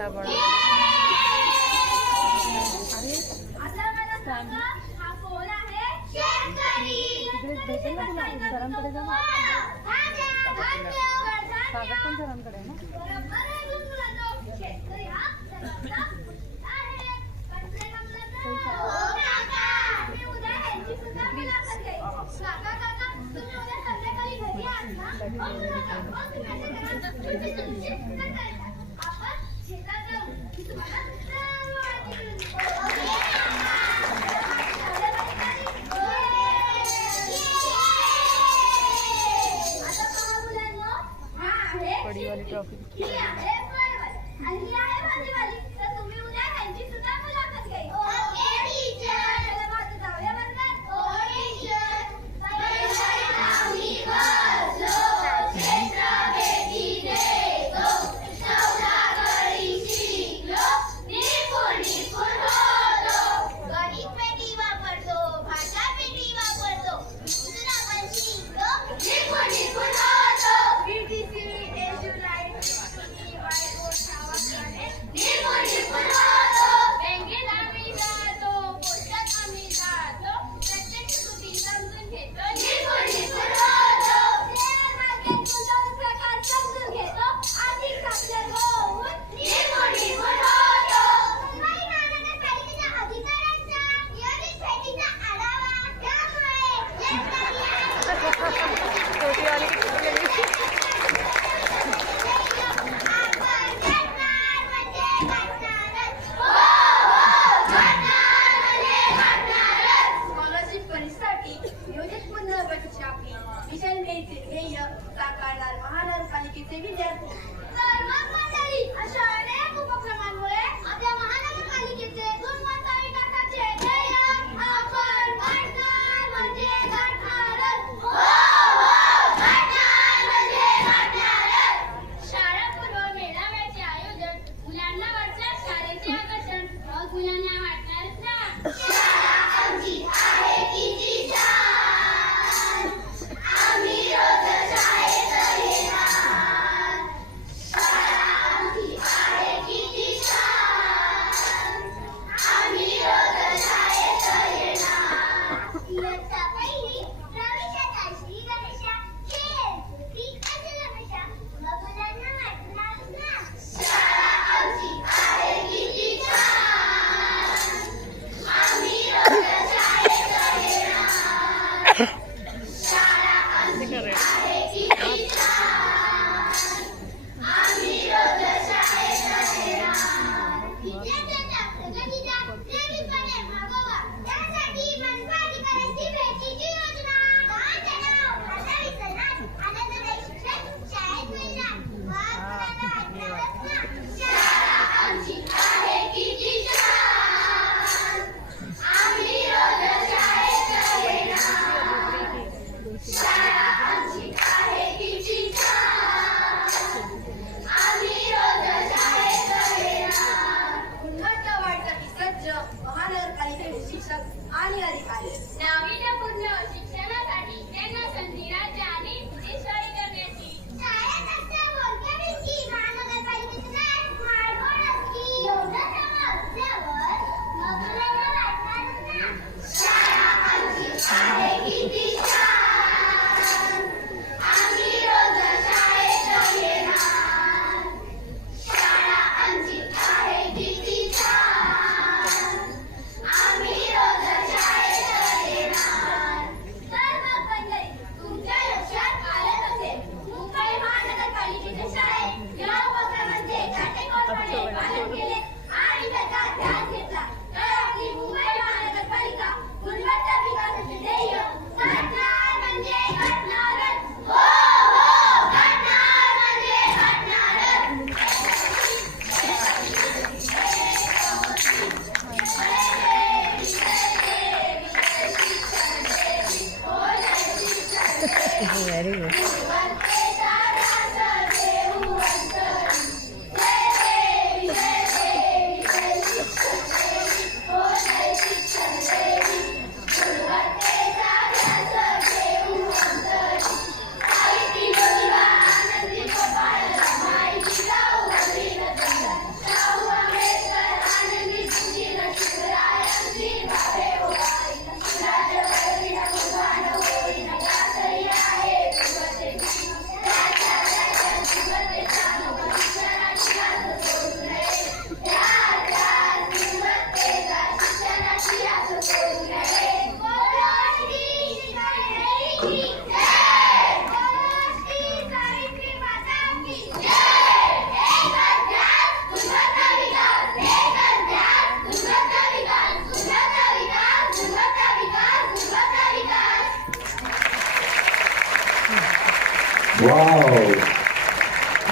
कसा बनव भेटेल ना तुला सरांकडे जा कागद पण सरांकडे आहे ना पडीवाली ट्रॉफी महानगरपालिकेचे विद्यार्थी तर मग मंडळी अशा अनेक उपक्रमांमुळे आपल्या महानगरपालिकेचे गुणवत्ता विकासाचे ध्येय आपण गाठणार म्हणजे गाठणारच. हो हो गाठणार म्हणजे गाठणारच. शाळापूर्व मेळाव्याचे आयोजन मुलांना वाटणार शाळेचे आकर्षण मग मुलांना वाटणारच ना शाळा आमची आहे किती छान आम्ही रोज शाळेत येणार. शाळा आमची आहे किती छान आम्ही रोज शाळेत येणार. इयत्ता पहिली प्रवेशाचा श्री गणेशा खेळ पीक असेल हमेशा मग मुलांना वाटणारच ना शाळा आमची आहे किती छान आम्ही रोज शाळेत येणार. शाळा आमची आहे किती छान आम्ही रोज शाळेत येणार. विद्यार्थ्यांच्या प्रगतीचा प्रेरितपणे मागोवा त्यासाठी मनपाधिकाऱ्यांची भेटीची योजना. लहान तणाव, भाषा विसरणार, आनंददायी शिक्षण शाळेत मिळणार. मग मुलांना वाटणारच ना शाळा आमची आहे किती छान आम्ही रोज शाळेत येणार. शाळा आमची आहे किती छान आम्ही रोज शाळेत येणार. गुणवत्ता वाढीसाठी सज्ज महानगरपालिकेचे शिक्षक आणि अधिकारी. नाविन्यपूर्ण शिक्षणासाठी त्यांना संधी राज्य आणि देशवारी करण्याची शाळेत असल्या बोलक्या भिंती, महानगरपालिकेचं दार, माळगोळ असली. एवढं समजल्यावर मग मुलांना वाटणारच ना शाळा आमची आहे किती छान आम्ही रोज शाळेत येणार. शाळा आमची आहे किती छान आम्ही रोज शाळेत येणार. तर मग मंडळी तुमच्या लक्षात आलंच असेल मुंबई महानगरपालिकेच्या शाळेत या उपक्रमांचे काटेकोरपणे पालन केले आणि त्याचा ध्यास घेतला तर आपली मुंबई महानगरपालिका गुणवत्ता विकासाचे ध्येय गाठणार म्हणजे गाठणारच. हो हो गाठणार म्हणजे गाठणारच. व्हेरी गुड सावित्री ज्योतिबा आनंदी गोपाळ माईची जाऊ वाव,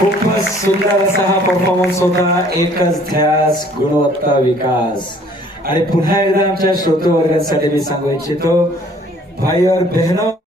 खूपच सुंदर असा हा परफॉर्मन्स होता. एकच ध्यास, गुणवत्ता, विकास. आणि पुन्हा एकदा आमच्या श्रोते वर्गासाठी मी सांगू इच्छितो, भाई और बहनों,